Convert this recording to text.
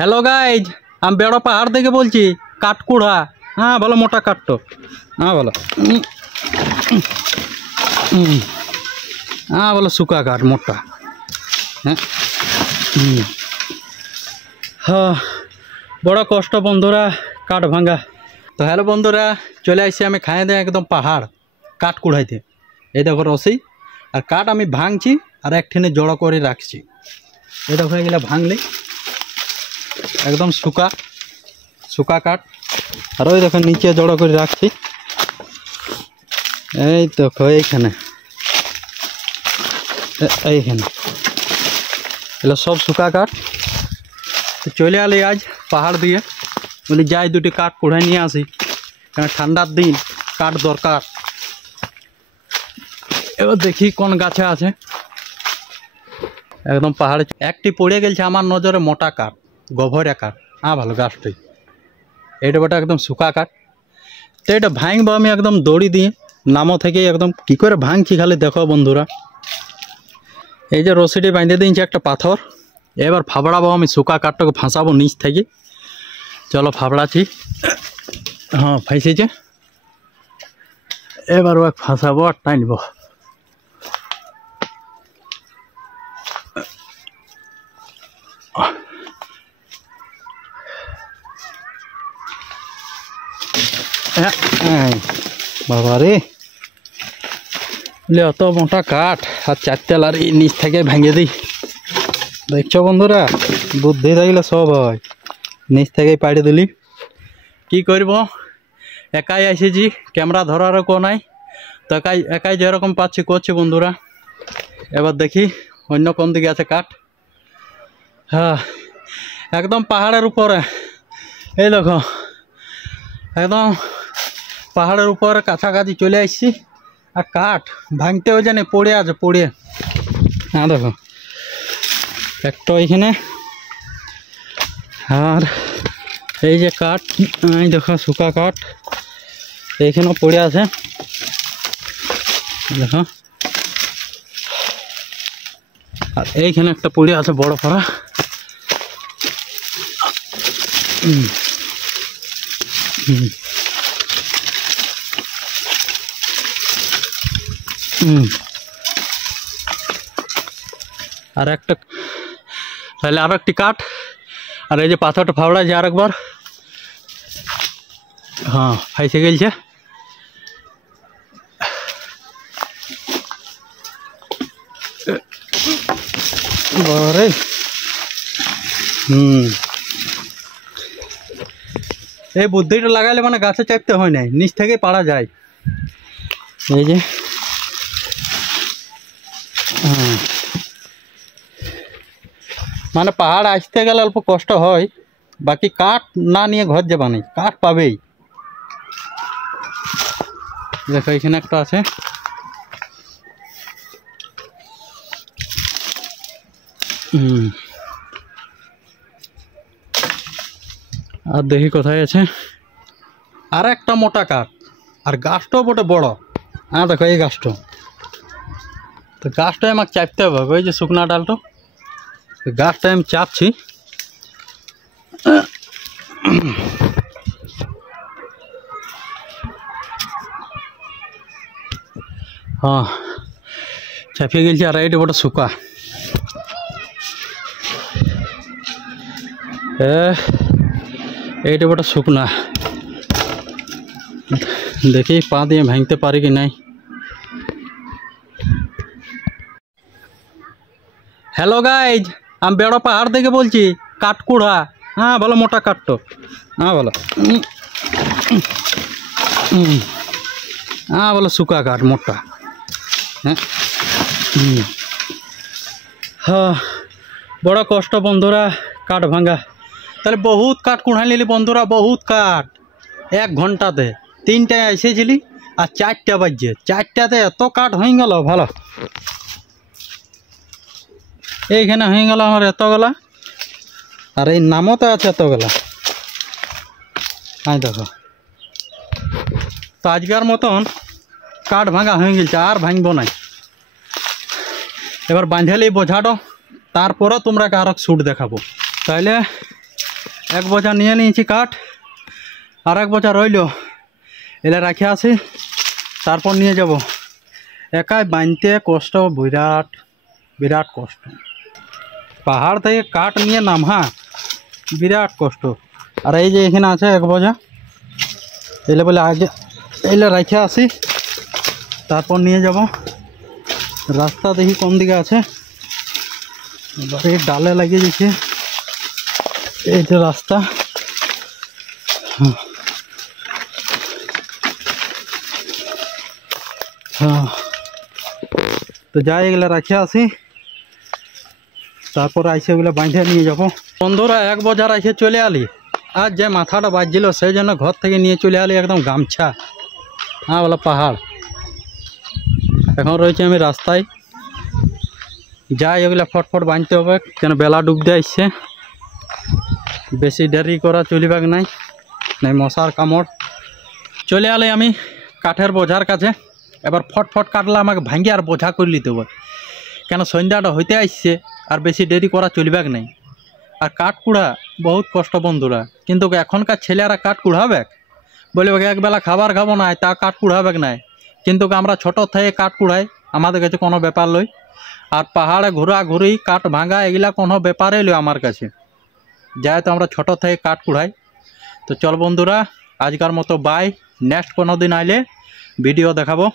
Hello guys हम बेड़ो पहाड़ देखे बोलছি কাঠকুড়া। हाँ बोलो मोटा काट तो हाँ बोलो हाँ बोलो सूखा काट मोटा हाँ बड़ा कष्ट बंधुरा काट भांगा। तो हेलो बंधुरा चले आसি আমি খাই দে একদম পাহাড় কাঠ কুড়াইতে। এই দেখো রসি আর কাঠ আমি ভাঙছি আর একখানে জড়ো করে রাখছি। এই দেখো এগুলা ভাঙলে एकदम सूखा सूखा काट और ওই দেখো নিচে জড়ো করে রাখছি। এই দেখো এইখানে এইখানে এগুলো সব सूखा काट। তো চলে আলি আজ পাহাড় দিয়ে বলি যাই দুটি কাঠ কুড়াই নিয়ে আসি কারণ ঠান্ডার দিন কাঠ দরকার। এবার দেখি কোন গাছে আছে একদম পাহাড়ে একটি পড়ে গেছে আমার নজরে মোটা কাঠ গভরা কাঠ। हाँ ভালো গাছটাই এইটা বটা একদম শুকা কাঠ। তো এটা ভাঙবো আমি একদম দড়ি দিয়ে নামো থেকে একদম কি করে ভাঙছি খালি দেখো বন্ধুরা। এই যে রশিটি বাঁধে দিয়েছি একটা পাথর এবার ফাবড়াবো আমি শুকা কাঠটাকে ফাঁসাবো নিচ থেকে। চলো ফাবড়াছি हाँ ফাঁসিছে এবার ও ফাঁসাবো আর টানবো। बाबा रे ले अत मोटा काठ और चार तेलार नीच थे भेंगे दी देखो बंधुरा बुद्धि थकले सब है नीच थे पाड़ी दिली कि करब एकाई आसेছি कैमरा धरार को नाई तो एकाई जेरकम पाচ্ছি করছি बंधुरा। एबार देखी अन्य कोन दिके आछे काठ। हाँ एकदम पहाड़ेर ऊपर এই দেখো एकदम पहाड़ेर ऊपर काछाकाछि चले आसছি আর কাঠ ভাঙতেও জানি পড়ে আছে পড়ে। হ্যাঁ দেখো একটা এইখানে আর এই যে কাঠ এই দেখো শুকা কাঠ এইখানেও পড়ে আছে দেখো আর এইখানে একটা পড়ে আছে বড় পাড়া। আর একটা তাহলে আর একটি কাঠ আর এই যে পাথরটা ফাবড়া যে আর একবার হ্যাঁ ফাইসে গেছে। বাবারে এই বুদ্ধিটা লাগাইলে মানে গাছে চাপতে হয় নাই নিচ থেকে পাড়া যায়। এই যে মানে পাহাড় আসতে গেলে অল্প কষ্ট হয় বাকি কাঠ না নিয়ে ঘর যাবা নেই কাঠ পাবেই। দেখো এখানে একটা আছে আর দেখি কোথায় আছে আর একটা মোটা কাঠ আর গাছটাও বটে বড়। হ্যাঁ দেখো এই গাছটা তো গাছটাই আমাকে চাপতে হবে ওই যে শুকনা ডালটা গাছটা আমি চাপছি। हाँ চাপিয়ে গেছি আর এইটা বড় শুকা এইটা বড় শুকনা দেখি পা দিয়ে ভাঙতে পারি কি নাই। हेलो गाइज हम बेड़ो पहाड़ देखे बोलছি কাঠকুড়া। हाँ बोलो मोटा काट तो हाँ बोलो हाँ बोलो सूखा काट मोटा हाँ बड़ा कष्ट बंधुरा काठ भांगा। তাহলে बहुत काठ कुड़ा निली बंधुरा बहुत काठ एक घंटाते 3টায় এসেছিলি আর 4টা বাজছে 4টাতে এত কাঠ হয়ে গেল ভালো এইখানে হয়ে গেল আমার এতগুলা আর এই নামতে আছে এতগুলা। হ্যাঁ দেখো তো আজকের মতন কাঠ ভাঙা হয়ে গেছে আর ভাঙবো না। এবার বাঁধেলি বোঝাটো তারপরে তোমরা আরো শুট দেখাবো তাহলে এক বোঝা নিয়ে নিয়েছি কাঠ, আর এক বোঝা রইল, এলে রাখে আসি, তারপর নিয়ে যাব। একাই বাঁধতে কষ্ট, বিরাট বিরাট কষ্ট। পাহাড় থেকে কাঠ নিয়ে নামা বিরাট কষ্ট। আর এই যে এখানে আছে এক বোঝা, এলে বলে আগে এলে রাখে আসি, তারপর নিয়ে যাব। রাস্তা দেখি কোন দিকে আছে, এই ডালে লাগিয়ে দিচ্ছে, এই যে রাস্তা। হ্যাঁ, তো যাই এগুলো রাখে আসি, তারপর আইসে ওগুলো বাঁধে নিয়ে যাব। বন্ধুরা এক বোঝা রাখে চলে আলি, আর যে মাথাটা বাজছিল সেই জন্য ঘর থেকে নিয়ে চলে আলি একদম গামছা। হ্যাঁ বলো পাহাড়। এখন রয়েছে আমি রাস্তায়, যাই ওগুলো ফটফট বাঁধতে হবে, কেন বেলা ডুবতে আসছে। বেশি দেরি করা চলিবাক নাই, নাই মশার কামড়। চলে আলি আমি কাঠের বোঝার কাছে। এবার ফটফট কাটলে আমাকে ভাঙ্গি আর বোঝা করে নিতে হবে, কেন সন্ধ্যাটা হইতে আসছে, আর বেশি দেরি করা চলিবাক নাই। আর কাঠ কুড়া বহুত কষ্ট বন্ধুরা, কিন্তু এখনকার ছেলেরা কাঠ কুড়াবে, বলবে একবেলা খাবার খাবো না, তা কাঠ কুড়াবে নাই। কিন্তু আমরা ছোট থেকে কাঠ কুড়াই, আমাদের কাছে কোনো ব্যাপার লই। আর পাহাড়ে ঘোরাঘুরি কাঠ ভাঙা এগুলা কোনো ব্যাপারই লই আমার কাছে, যাই তো আমরা ছোট থেকে কাঠ কুড়াই। তো চল বন্ধুরা, আজকার মতো বাই, নেক্সট কোনো দিন আইলে ভিডিও দেখাবো।